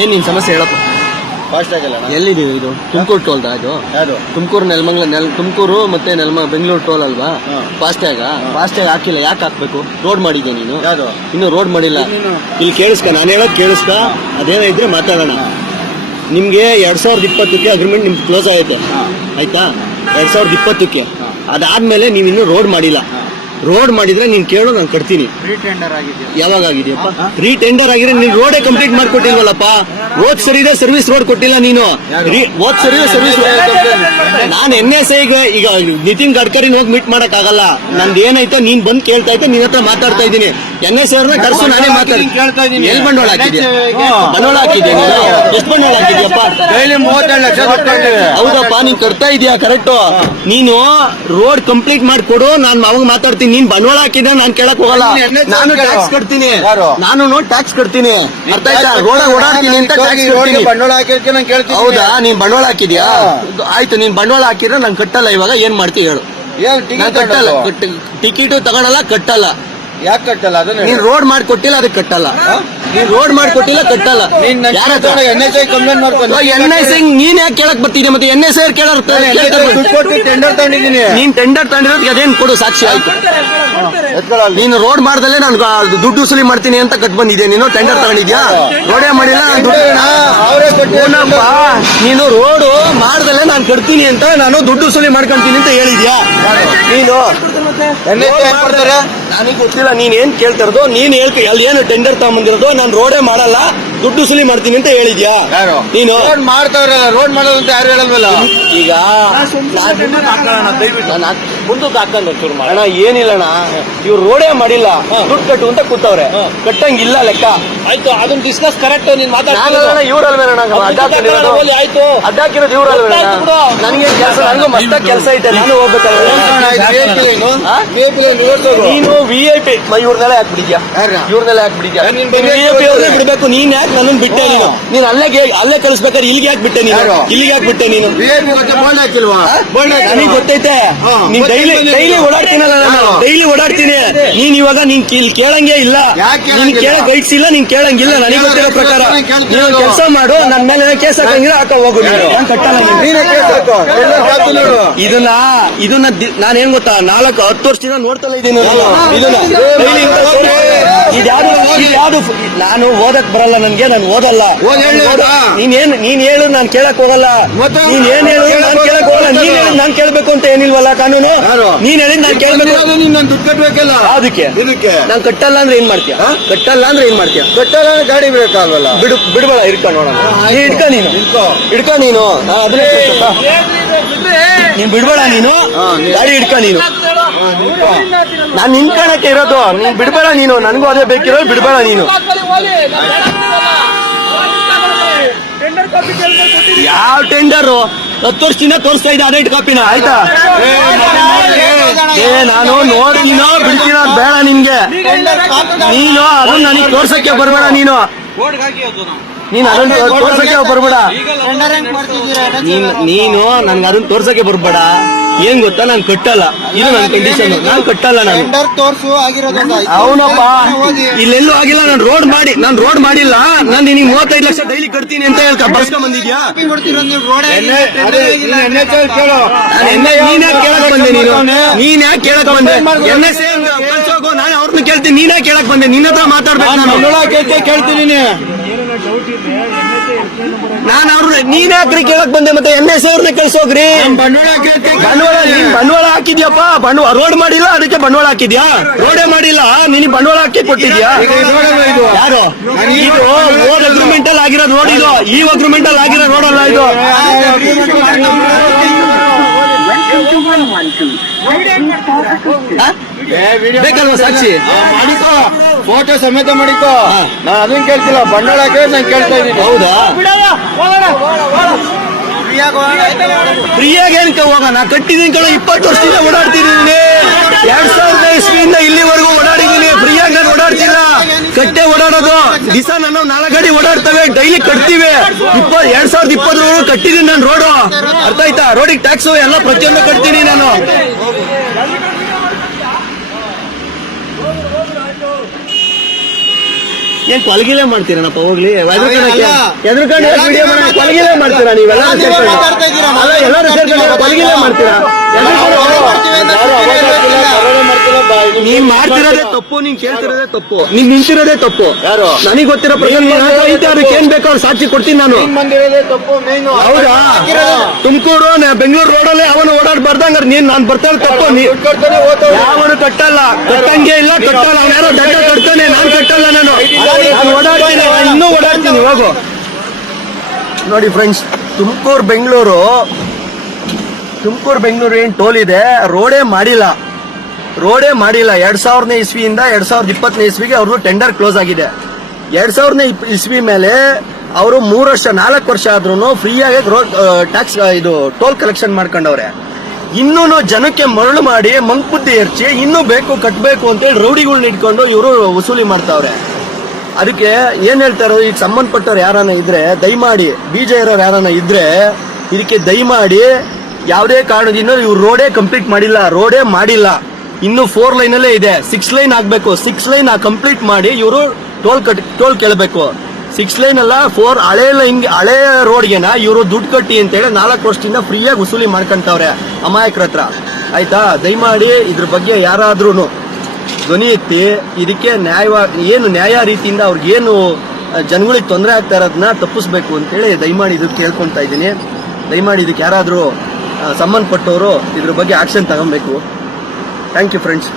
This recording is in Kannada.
ಏನ್ ನಿನ್ ಸಮಸ್ಯೆ ಹೇಳಪ್ಪ. ಫಾಸ್ಟ್ ಆಗಿಲ್ಲ ಎಲ್ಲಿದೆ ಇದು? ತುಮಕೂರು ಟೋಲ್ ಇದು? ಯಾವುದು? ತುಮಕೂರು ತುಮಕೂರು ಮತ್ತೆ ಬೆಂಗಳೂರು ಟೋಲ್ ಅಲ್ವಾ? ಫಾಸ್ಟ್ಯಾಗ್ ಹಾಕಿಲ್ಲ. ಯಾಕೆ ಹಾಕ್ಬೇಕು? ರೋಡ್ ಮಾಡಿದ್ಯಾ ನೀನು? ಇನ್ನು ರೋಡ್ ಮಾಡಿಲ್ಲ. ಇಲ್ಲಿ ಕೇಳಿಸ್ಕ, ನಾನು ಹೇಳೋದು ಕೇಳಿಸ್ಕ. ಅದೇನೋ ಇದ್ರೆ ಮಾತಾಡೋಣ. ನಿಮ್ಗೆ 2020ಕ್ಕೆ ಅಗ್ರಿಮೆಂಟ್ ನಿಮ್ಗೆ ಕ್ಲೋಸ್ ಆಗುತ್ತೆ, ಆಯ್ತಾ? 2020ಕ್ಕೆ. ಅದಾದ್ಮೇಲೆ ನೀವು ಇನ್ನೂ ರೋಡ್ ಮಾಡಿಲ್ಲ. ರೋಡ್ ಮಾಡಿದ್ರೆ ನೀನ್ ಕೇಳು, ನಾನು ಕಟ್ತೀನಿ. ಯಾವಾಗ ಆಗಿದೆಯಪ್ಪ? ರೀಟೆಂಡರ್ ಆಗಿದ್ರೆ ನೀನ್ ರೋಡೇ ಕಂಪ್ಲೀಟ್ ಮಾಡ್ಕೊಟ್ಟಿಲ್ವಲ್ಲಪ್ಪ. ಹೋದ್ ಸರಿದೆ ಸರ್ವಿಸ್ ರೋಡ್ ಕೊಟ್ಟಿಲ್ಲ ನೀನು. ಹೋದ್ ಸರಿದೆ ಸರ್ವಿಸ್. ನಾನು NSA ಈಗ ನಿತಿನ್ ಗಡ್ಕರಿ ಹೋಗಿ ಮೀಟ್ ಮಾಡಕ್ ಆಗಲ್ಲ. ನಂದು ಏನೈತೆ ನೀನ್ ಬಂದ್ ಕೇಳ್ತಾ ಇದ್ದೆ, ನಿನ್ ಹತ್ರ ಮಾತಾಡ್ತಾ ಇದ್ದೀನಿ. NSA ಅವ್ರನ್ನ ಕರ್ಸು, ನಾನೇ ಮಾತಾಡ್ತೀನಿ. ಎಲ್ಲಿ ಬಂಡವಾಳ ಹಾಕಿದ್ಯಾ? ಬಂಡವಾಳ ಹಾಕಿದ್ಯಾ ನೀನು? ಎಷ್ಟು ಬಂಡವಾಳ ಹಾಕಿದ್ಯಪ್ಪ? 37 ಲಕ್ಷ ಹೌದಪ್ಪ, ನೀನ್ ಕಟ್ತಾ ಇದೀಯಾ? ಕರೆಕ್ಟ್. ನೀನು ರೋಡ್ ಕಂಪ್ಲೀಟ್ ಮಾಡ್ಕೊಡು, ನಾನು ಅವಾಗ ಮಾತಾಡ್ತೀನಿ. ನೀನ್ ಬಂಡವಾಳ ಹಾಕಿದ್ರೆ ನಾನು ಕೇಳಕ್ ಹೋಗಲ್ಲ. ನಾನು ಟ್ಯಾಕ್ಸ್ ಕಟ್ತೀನಿ. ನಾನು ಟ್ಯಾಕ್ಸ್ ಕಟ್ತೀನಿ. ಅರ್ಥ ಆಯ್ತಾ? ರೋಡ್ ಓಡಾಡ್ತೀನಿ ಅಂತ ಟ್ಯಾಕ್ಸ್ ಕಟ್ತೀನಿ. ಬಂಡವಾಳ ಹಾಕಿರ್ತೀನಿ, ನಾನು ಕೇಳ್ತೀನಿ. ಹೌದಾ? ನೀನ್ ಬಂಡವಾಳ ಹಾಕಿದ್ಯಾ? ಆಯ್ತು, ನೀನ್ ಬಂಡವಾಳ ಹಾಕಿದ್ರೆ ನಾನು ಕಟ್ಟಲ್ಲ. ಇವಾಗ ಏನ್ ಮಾಡ್ತೀವಿ ಹೇಳು? ನಾನು ಕಟ್ಟಲ್ಲ. ಟಿಕೆಟ್ ತಗೊಳಲ್ಲ, ಕಟ್ಟಲ್ಲ. ಯಾಕೆ ಕಟ್ಟಲ್ಲ? ಅದನ್ನ ನೀನ್ ರೋಡ್ ಮಾಡ್ಕೊಟ್ಟಿಲ್ಲ, ಅದಕ್ಕೆ ಕಟ್ಟಲ್ಲ. ನೀನ್ ರೋಡ್ ಮಾಡ್ಕೊಟ್ಟಿಲ್ಲ, ಕಟ್ಟಲ್ಲ. NSA ಕಂಪ್ಲೇಂಟ್ ಮಾಡ್ಕೊಂಡು NSA ನೀನ್ ಯಾಕೆ ಕೇಳಕ್ ಬರ್ತಿದ್ದೆ? ಮತ್ತೆ NSA ಕೇಳೋರು ಟೆಂಡರ್ ತಗೊಂಡಿದ್ದೀನಿ. ನೀನ್ ಟೆಂಡರ್ ತಗೊಂಡಿರೋದಕ್ಕೆ ಅದೇನ್ ಕೊಡು ಸಾಕ್ಷಿ? ಆಯ್ತು, ನೀನು ರೋಡ್ ಮಾಡ್ದಲ್ಲೇ ನಾನು ದುಡ್ಡು ವಸೂಲಿ ಮಾಡ್ತೀನಿ ಅಂತ ಕಟ್ ಬಂದಿದ್ಯಾ? ನೀನು ಟೆಂಡರ್ ತಗೊಂಡಿದ್ಯಾ? ರೋಡೇ ಮಾಡಿಲ್ಲ, ನೀನು ರೋಡ್ ಮಾಡ್ದಲ್ಲೇ ನಾನು ಕಟ್ತೀನಿ ಅಂತ ನಾನು ದುಡ್ಡು ವಸೂಲಿ ಮಾಡ್ಕೊಂತೀನಿ ಅಂತ ಹೇಳಿದ್ಯಾ ನೀನು? ನನಗೆ ಗೊತ್ತಿಲ್ಲ ನೀನ್ ಏನ್ ಕೇಳ್ತಿರೋದು. ನೀನ್ ಅಲ್ಲಿ ಏನು ಟೆಂಡರ್ ತಗೊಂಬಂದಿರೋದು? ನಾನು ರೋಡೇ ಮಾಡಲ್ಲ, ದುಡ್ಡು ವಸೂಲಿ ಮಾಡ್ತೀನಿ ಅಂತ ಹೇಳಿದ್ಯಾ ನೀನು? ಮಾಡ್ತಾವ್ರೆ, ರೋಡ್ ಮಾಡೋದು ಅಂತ ಯಾರು ಹೇಳಲ್ವಲ್ಲ. ಈಗ ಮುಂದಕ್ಕೆ ಹಾಕೊಂಡು ಚೂರು ಮಾಡೋಣ. ಏನಿಲ್ಲಣ್ಣ, ಇವ್ರು ರೋಡೇ ಮಾಡಿಲ್ಲ, ದುಡ್ಡು ಕಟ್ಟು ಅಂತ ಕೂತವ್ರೆ. ಕಟ್ಟಂಗಿಲ್ಲ ಲೆಕ್ಕ. ಆಯ್ತು, ಅದನ್ನ ಡಿಸ್ಕಸ್ ಕರೆಕ್ಟ್. ನೀನ್ ಮಾತಾಡೋಣ. ಇವ್ರಲ್ವೇನಣ್ಣ ಆಯ್ತು, ಅಡ್ಡಾಕಿರೋದು ಇವ್ರಲ್ವೇ? ನನಗೆ ಕೆಲಸ, ನನಗೂ ಮಸ್ತ ಕೆಲಸ ಐತೆ. ನಾನು ಹೋಗ್ಬೇಕಲ್ಲ. ನೀನು VIP ಇವ್ರನ್ನೆಲ್ಲ ಹಾಕ್ಬಿಟ್ಟಿದ್ಯಾ? ಇವ್ರನ್ನೆಲ್ಲ ಹಾಕ್ಬಿಟ್ಟಿದ್ಯಾ? VIP ಅವ್ರನ್ನೇ ಬಿಡ್ಬೇಕು. ನೀನ್ ಯಾಕೆ ನನ್ನನ್ನು ಬಿಟ್ಟೆ? ನೀನ್ ಅಲ್ಲೇ ಕಳಿಸ್ಬೇಕಾದ್ರೆ ಇಲ್ಲಿಗೆ ಯಾಕೆ ಬಿಟ್ಟೆ ನೀನು? ಇಲ್ಲಿಗೆ ಯಾಕೆ ಬಿಟ್ಟೆ ನೀನು? ನನಗೆ ಗೊತ್ತೈತೆ. ನೀನ್ ಡೈಲಿ ಓಡಾಡ್ತೀನಲ್ಲ, ನಾನು ಡೈಲಿ ಓಡಾಡ್ತೀನಿ. ನೀನ್ ಇವಾಗ ನೀನ್ ಕೇಳಂಗೇ ಇಲ್ಲ. ನೀನ್ ಕೇಳ ಗೈಡ್ಸ್ ಇಲ್ಲ, ನೀನ್ ಕೇಳಂಗಿಲ್ಲ. ನನಗೆ ಗೊತ್ತಿರೋ ಪ್ರಕಾರ ನೀನು ಕೆಲಸ ಮಾಡು. ನನ್ನ ಮೇಲೆ ಕೇಸ್ ಹಾಕಂಗಿಲ್ಲ, ಹಾಕ ಹೋಗು. ನಾನು ಕಟ್ಟಲ್ಲ. ಇದನ್ನ ನಾನು ಏನ್ ಗೊತ್ತಾ, 4-10 ವರ್ಷದಿಂದ ನೋಡ್ತಲ್ಲ ಇದ್ದೀನಿ. ಇದ್ಯಾವುದು ನಾನು ಓದಕ್ ಬರಲ್ಲ. ನನ್ಗೆ ನಾನು ಓದಲ್ಲ. ನೀನ್ ಹೇಳು, ನಾನು ಕೇಳಕ್ ಹೋಗಲ್ಲ. ನೀನ್ ಏನ್ ಹೇಳು, ನಾನು ಕೇಳಕ್ ಹೋಗಲ್ಲ. ನೀನ್ ಹೇಳಿ ನಾನು ಕೇಳ್ಬೇಕು ಅಂತ ಏನಿಲ್ವಲ್ಲ ಕಾನೂನು. ನೀನ್ ಹೇಳಿದ್ ನಾನು ಕೇಳ್ಬೇಕು. ಅದಕ್ಕೆ ನಾನು ಕಟ್ಟಲ್ಲ ಅಂದ್ರೆ ಏನ್ ಮಾಡ್ತೀಯ? ಕಟ್ಟಲ್ಲ ಅಂದ್ರೆ ಏನ್ ಮಾಡ್ತೀಯ? ಕಟ್ಟಲ್ಲ ಗಾಡಿ ಬೇಕಾಗಲ್ಲ. ಬಿಡ್ಬೇಡ, ಇಡ್ಕೊ ನೋಡೋಣ. ಇಡ್ಕೊ ನೀನು. ನೀನ್ ಬಿಡ್ಬೇಡ, ನೀನು ಗಾಡಿ ಹಿಡ್ಕೊ. ನೀನು ನಾನ್ ನಿಂತ್ಕೊಳಕ್ಕೆ ಇರೋದು. ನೀನ್ ಬಿಡ್ಬೇಡ. ನೀನು ನನಗೂ ಅದೇ ಬೇಕಿರೋದು. ಬಿಡ್ಬೇಡ ನೀನು. ಯಾವ ಟೆಂಡರು? 10 ವರ್ಷದಿಂದ ತೋರಿಸ್ತಾ ಇದ್ದ ಅದೇ ಕಾಪಿನ. ಆಯ್ತಾ? ನಾನು ನೋಡ್ತೀನೋ ಬಿಡ್ತೀನೋ ಬೇಡ ನಿನ್ಗೆ. ನೀನು ಅದನ್ನ ನನಗೆ ತೋರ್ಸಕ್ಕೆ ಬರ್ಬೇಡ. ನೀನು ಅದನ್ನ ತೋರ್ಸಕ್ಕೆ ಬರ್ಬೇಡ. ನೀನು ನನ್ಗೆ ಅದನ್ನ ತೋರ್ಸಕ್ಕೆ ಬರ್ಬೇಡ. ಏನ್ ಗೊತ್ತಾ, ನಾನು ಕಟ್ಟಲ್ಲ. ಇದು ನನ್ನ ಕಂಡೀಷನ್. ನಾನು ಕಟ್ಟಲ್ಲ. ನಾನು ಅವನಪ್ಪ ಇಲ್ಲೆಲ್ಲೂ ಆಗಿಲ್ಲ. ನಾನು ರೋಡ್ ಮಾಡಿಲ್ಲ. ನಾನು ನಿನಗೆ 35 ಲಕ್ಷ ಡೈಲಿ ಕಟ್ತೀನಿ ಅಂತ ಹೇಳ್ಕ ಬರ್ಸ್ಕೊಂಡ್ ಬಂದಿದ್ಯಾ? ನೀನ್ ಯಾಕೆ ಕೇಳಕ್ ಬಂದೆ? ನೀನ್ ಯಾಕೆ ಕೇಳಕ್ ಬಂದೆ? NSA ಕಳ್ಸೋಗು. ನಾನು ಅವ್ರನ್ನ ಕೇಳ್ತೀನಿ. ನೀನ್ ಯಾಕೆ ಕೇಳಕ್ ಬಂದೆ? ನಿನ್ನ ಹತ್ರ ಮಾತಾಡ್ಬೇಕು. ನಾನು ಕೇಳ್ತೀನಿ. ನಾನು ನೀನ್ ಯಾಕ್ರಿ ಕೇಳಕ್ ಬಂದೆ? ಮತ್ತೆ NSA ಅವ್ರನ್ನ ಕಳ್ಸೋಗ್ರಿ. ಬಂಡವಾಳ ಹಾಕಿದ್ಯಪ್ಪ. ರೋಡ್ ಮಾಡಿಲ್ಲ, ಅದಕ್ಕೆ ಬಂಡವಾಳ ಹಾಕಿದ್ಯಾ? ರೋಡೇ ಮಾಡಿಲ್ಲ, ನೀನ್ ಬಂಡವಾಳ ಹಾಕಿ ಕೊಟ್ಟಿದ್ಯಾ? ಯಾರು? ಇದು ಓದ್ ಅಗ್ರಿಮೆಂಟ್ ಅಲ್ಲಿ ಆಗಿರೋ ರೋಡ್. ಇದು ಈ ಅಗ್ರಿಮೆಂಟ್ ಅಲ್ಲಿ ಆಗಿರೋ ರೋಡ್ ಅಲ್ಲ ಇದು. ಬೇಕಲ್ವಾ ಸಾಕ್ಷಿ? ಮಾಡಿಕೋ, ಫೋಟೋ ಸಮೇತ ಮಾಡಿಕೋ. ನಾನು ಅದನ್ನ ಕೇಳ್ತಿಲ್ಲ, ಬಂಡವಾಳ ಹಾಕಿದ್ರೆ ನಾನು ಕೇಳ್ತಾ ಇದ್ದೀನಿ. ಹೌದಾ? ಫ್ರೀಯಾಗಿ ಏನಕ್ಕೆ ಹೋಗೋಣ? ಕಟ್ಟಿದ್ದೀನಿ ಕಣ. 20 ವರ್ಷದಿಂದ ಓಡಾಡ್ತಿದ್ದೀನಿ. 2000 ಇಸ್ವಿಯಿಂದ ಇಲ್ಲಿವರೆಗೂ ಓಡಾಡಿದ್ದೀನಿ. ಫ್ರೀಯಾಗಿ ನಾನು ಓಡಾಡ್ತಿಲ್ಲ, ಕಟ್ಟೆ ಓಡಾಡೋದು. ದಿವಸ ನಾನು 4 ಗಾಡಿ ಓಡಾಡ್ತವೆ, ಡೈಲಿ ಕಟ್ತೀವಿ. 2020 ಕಟ್ಟಿದ್ದೀನಿ ನಾನು ರೋಡು. ಅರ್ಥ ಆಯ್ತಾ? ರೋಡಿಗೆ ಟ್ಯಾಕ್ಸ್ ಎಲ್ಲ ಪ್ರತಿಯೊಂದು ಕಟ್ತೀನಿ ನಾನು. ಏನ್ ಕೊಲಗಿಲೆ ಮಾಡ್ತೀರನಪ್ಪ ಹೋಗ್ಲಿ ಅಲ್ಲ. ಎದ್ರುಕೊಂಡು ವಿಡಿಯೋ ಕೊಲಗಿಲೆ ಮಾಡ್ತೀರಾ ನೀವೆಲ್ಲ ಮಾತಾಡ್ತಾ ಇದ್ದೀರಾ? ಎಲ್ಲರೂ ಸೇರ್ಕೊಂಡು ಕೊಲಗಿಲೆ ಮಾಡ್ತೀರಾ ನೀನ್ ಮಾಡ್ತಿರೋದೇ ತಪ್ಪು, ನೀನ್ ಕೇಳ್ತಿರೋದೇ ತಪ್ಪು, ನೀನ್ ನಿಂತಿರೋದೇ ತಪ್ಪು. ಯಾರು? ನನಗೆ ಗೊತ್ತಿರೋ ಪ್ರಕಾರ ಅದಕ್ಕೆ ಏನ್ ಬೇಕಾದ್ರೂ ಸಾಕ್ಷಿ ಕೊಡ್ತೀನಿ ನಾನು. ಬಂದಿರೋದೇ ತಪ್ಪು ಮೇನ್. ಹೌದಾ? ತುಮಕೂರು ಬೆಂಗಳೂರು ರೋಡಲ್ಲಿ ಅವನು ಓಡಾಡ್ಬಾರ್ದಂಗ ನೀನ್ ನಾನ್ ಬರ್ತಾ ಇರೋದು ತಪ್ಪು. ಯಾವನು ಕಟ್ಟಲ್ಲ, ಕಟ್ಟಂಗೆ ಇಲ್ಲ, ಕಟ್ಟಲ್ಲ. ಅವ್ನು ಯಾರೋ ದಡ್ಡ ಕಟ್ತಾನೆ, ನಾನ್ ಕಟ್ಟಲ್ಲ. ನಾನು ಓಡಾಡ್ತೀನಿ, ಇನ್ನೂ ಓಡಾಡ್ತೀನಿ. ಹೋಗು ನೋಡಿ ಫ್ರೆಂಡ್ಸ್, ತುಮಕೂರು ಬೆಂಗಳೂರು ಏನ್ ಟೋಲ್ ಇದೆ, ರೋಡೇ ಮಾಡಿಲ್ಲ. 2000ನೇ ಇಸ್ವಿಯಿಂದ 2020ನೇ ಇಸ್ವಿಗೆ ಅವ್ರದ್ದು ಟೆಂಡರ್ ಕ್ಲೋಸ್ ಆಗಿದೆ. 2000ನೇ ಇಸ್ವಿ ಮೇಲೆ ಅವರು 4 ವರ್ಷ ಆದ್ರೂ ಫ್ರೀಯಾಗಿ ರೋಡ್ ಟ್ಯಾಕ್ಸ್ ಇದು ಟೋಲ್ ಕಲೆಕ್ಷನ್ ಮಾಡ್ಕೊಂಡವ್ರೆ. ಇನ್ನೂ ಜನಕ್ಕೆ ಮರಳು ಮಾಡಿ ಮಂಕ್ಬುದ್ಧಿ ಎರ್ಚಿ ಇನ್ನೂ ಬೇಕು ಕಟ್ಟಬೇಕು ಅಂತೇಳಿ ರೌಡಿಗಳನ್ನ ಇಟ್ಕೊಂಡು ಇವರು ವಸೂಲಿ ಮಾಡ್ತಾವ್ರೆ. ಅದಕ್ಕೆ ಏನ್ ಹೇಳ್ತಾರೋ, ಈಗ ಸಂಬಂಧಪಟ್ಟವ್ರು ಯಾರನ್ನ ಇದ್ರೆ ದಯಮಾಡಿ, ಬೀಜ ಇರೋರು ಯಾರನ್ನ ಇದ್ರೆ ಇದಕ್ಕೆ ದಯಮಾಡಿ ಯಾವುದೇ ಕಾರಣದಿಂದ ಇವ್ರು ರೋಡೇ ಕಂಪ್ಲೀಟ್ ಮಾಡಿಲ್ಲ. ಇನ್ನು 4 ಲೈನಲ್ಲೇ ಇದೆ. 6 ಲೈನ್ ಆಗ್ಬೇಕು. 6 ಲೈನ್ ಕಂಪ್ಲೀಟ್ ಮಾಡಿ ಇವರು ಟೋಲ್ ಕೇಳಬೇಕು. 6 ಲೈನ್ ಅಲ್ಲ, 4 ಹಳೆ ರೋಡ್ಗೆನ ಇವರು ದುಡ್ಡು ಕಟ್ಟಿ ಅಂತೇಳಿ 4 ವರ್ಷದಿಂದ ಫ್ರೀಯಾಗಿ ವಸೂಲಿ ಮಾಡ್ಕೊಂತವ್ರೆ ಅಮಾಯಕರ ಹತ್ರ. ಆಯ್ತಾ? ದಯಮಾಡಿ ಇದ್ರ ಬಗ್ಗೆ ಯಾರಾದ್ರೂ ಧ್ವನಿ ಎತ್ತಿ ಇದಕ್ಕೆ ನ್ಯಾಯ ರೀತಿಯಿಂದ ಅವ್ರಿಗೇನು ಜನಗಳಿಗೆ ತೊಂದರೆ ಆಗ್ತಾ ಇರೋದನ್ನ ತಪ್ಪಿಸ್ಬೇಕು ಅಂತೇಳಿ ದಯಮಾಡಿ ಇದಕ್ಕೆ ಕೇಳ್ಕೊಂತ ಇದ್ದೀನಿ. ದಯಮಾಡಿ ಇದಕ್ಕೆ ಯಾರಾದ್ರೂ ಸಂಬಂಧಪಟ್ಟವರು ಇದ್ರ ಬಗ್ಗೆ ಆಕ್ಷನ್ ತಗೊಬೇಕು. Thank you friends.